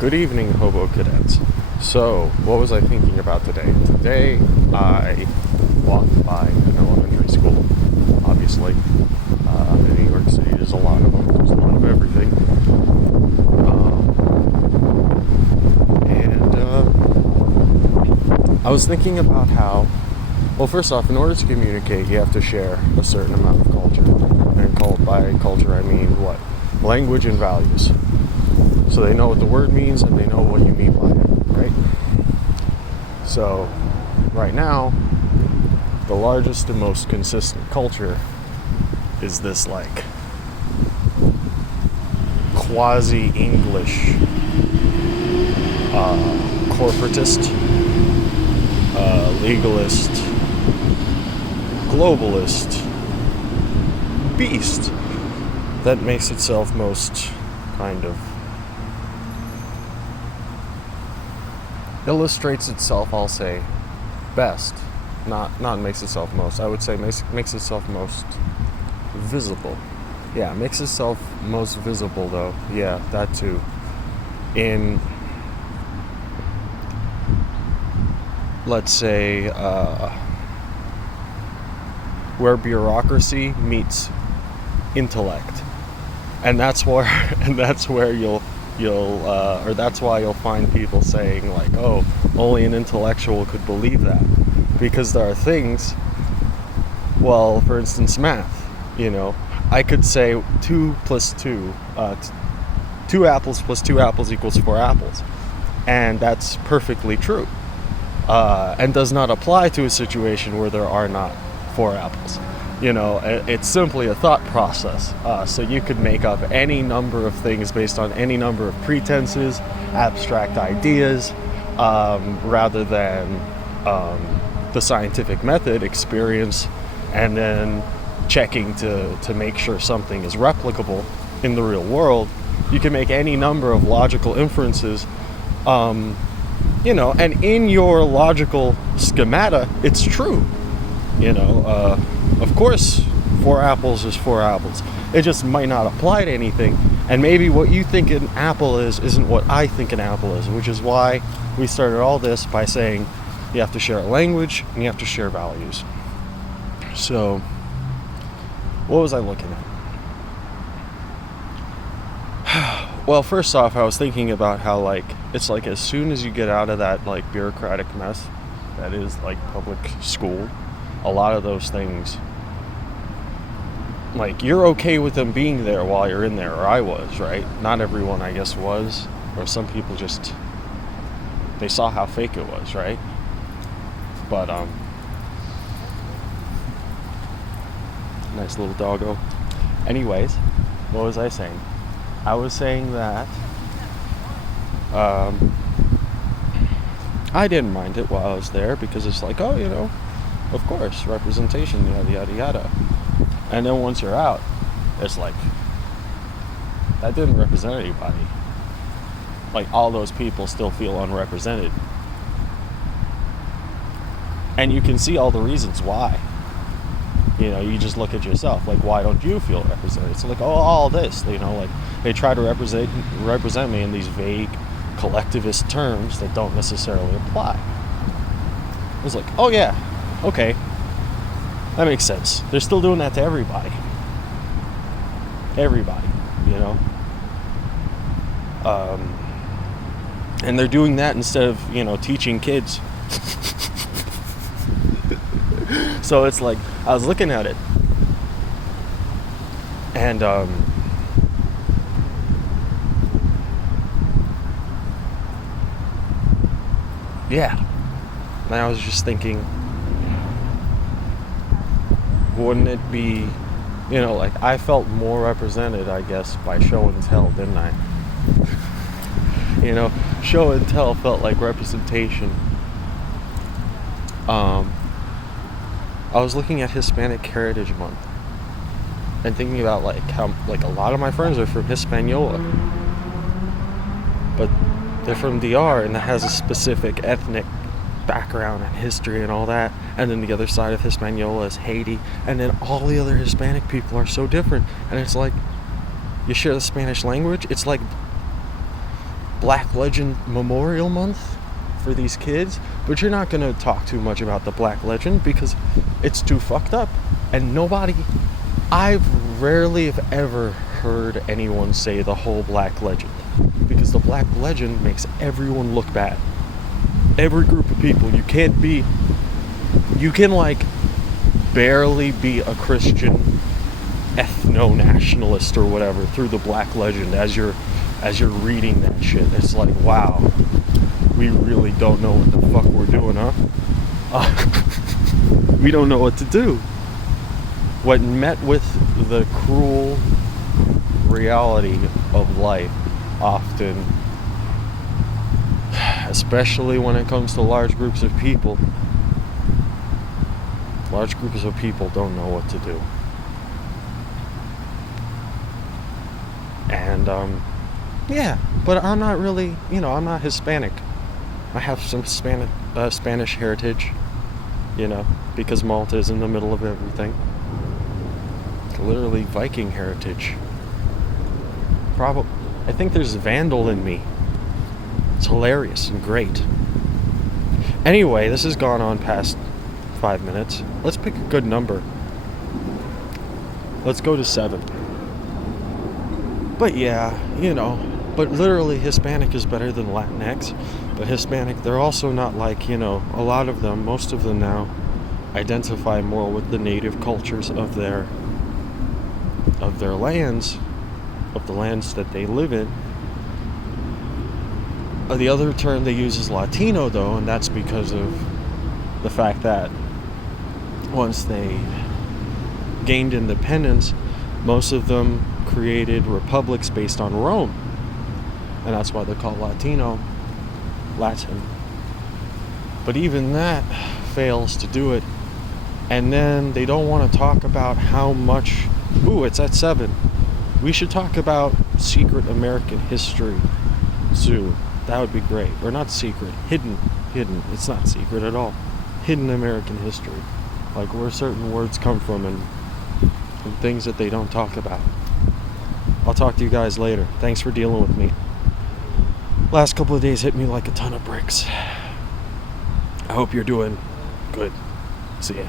Good evening, Hobo Cadets. So, what was I thinking about today? Today, I walked by an elementary school, obviously. In New York City, there's a lot of them. There's a lot of everything. I was thinking about how, well, first off, in order to communicate, you have to share a certain amount of culture. And by culture, I mean what? Language and values. So they know what the word means and they know what you mean by it, right? So, right now, the largest and most consistent culture is this, like, quasi-English, corporatist, legalist, globalist beast that makes itself most kind of illustrates itself, I'll say, best. Not makes itself most. I would say makes itself most visible. Yeah, makes itself most visible, though. Yeah, that too. In, let's say, where bureaucracy meets intellect, and that's where that's why you'll find people saying, like, oh, only an intellectual could believe that, because there are things, well, for instance, math, I could say 2 apples plus 2 apples equals 4 apples, and that's perfectly true, and does not apply to a situation where there are not 4 apples. It's simply a thought process. So you could make up any number of things based on any number of pretenses, abstract ideas, rather than the scientific method, experience, and then checking to make sure something is replicable in the real world. You can make any number of logical inferences, and in your logical schemata, it's true. Of course, 4 apples is 4 apples. It just might not apply to anything. And maybe what you think an apple isn't what I think an apple is, which is why we started all this by saying you have to share a language and you have to share values. So, what was I looking at? Well, first off, I was thinking about how, it's like as soon as you get out of that, bureaucratic mess that is, public school, a lot of those things, you're okay with them being there while you're in there, or I was, right? Not everyone, I guess, was, or some people just, they saw how fake it was, right? But, nice little doggo. Anyways, what was I saying? I was saying that, I didn't mind it while I was there, because it's like, oh, of course, representation, yada, yada, yada. And then once you're out, it's like, that didn't represent anybody. All those people still feel unrepresented. And you can see all the reasons why. You just look at yourself, why don't you feel represented? It's all this, they try to represent me in these vague collectivist terms that don't necessarily apply. It's like, oh yeah, okay, that makes sense. They're still doing that to everybody. And they're doing that instead of, teaching kids. So it's like, I was looking at it, and yeah, and I was just thinking, wouldn't it be, I felt more represented, I guess, by show and tell, didn't I? Show and tell felt like representation. I was looking at Hispanic Heritage Month and thinking about how a lot of my friends are from Hispaniola, but they're from DR, and that has a specific ethnic background and history and all that. And then the other side of Hispaniola is Haiti, and then all the other Hispanic people are so different. And it's like, you share the Spanish language. It's like Black Legend Memorial Month for these kids, but you're not going to talk too much about the Black Legend because it's too fucked up. And I've rarely if ever heard anyone say the whole Black Legend, because the Black Legend makes everyone look bad. Every group of people, you can like barely be a Christian ethno-nationalist or whatever through the Black Legend as you're reading that shit. It's like, wow, we really don't know what the fuck we're doing, huh? We don't know what to do. When met with the cruel reality of life, often, especially when it comes to large groups of people don't know what to do. And yeah, but I'm not really, I'm not Hispanic. I have some Spanish heritage, because Malta is in the middle of everything. Literally Viking heritage. I think there's Vandal in me. It's hilarious and great. Anyway, this has gone on past 5 minutes. Let's pick a good number. Let's go to 7. But yeah, but literally Hispanic is better than Latinx. But Hispanic, they're also not like, a lot of them, most of them now, identify more with the native cultures of their lands, of the lands that they live in. The other term they use is Latino, though, and that's because of the fact that once they gained independence, most of them created republics based on Rome, and that's why they're called Latin. But even that fails to do it. And then they don't want to talk about how much. It's at 7. We should talk about secret American history soon. That would be great. Or not secret, hidden. It's not secret at all. Hidden American history, like where certain words come from and things that they don't talk about. I'll talk to you guys later. Thanks for dealing with me. Last couple of days hit me like a ton of bricks. I hope you're doing good. See ya.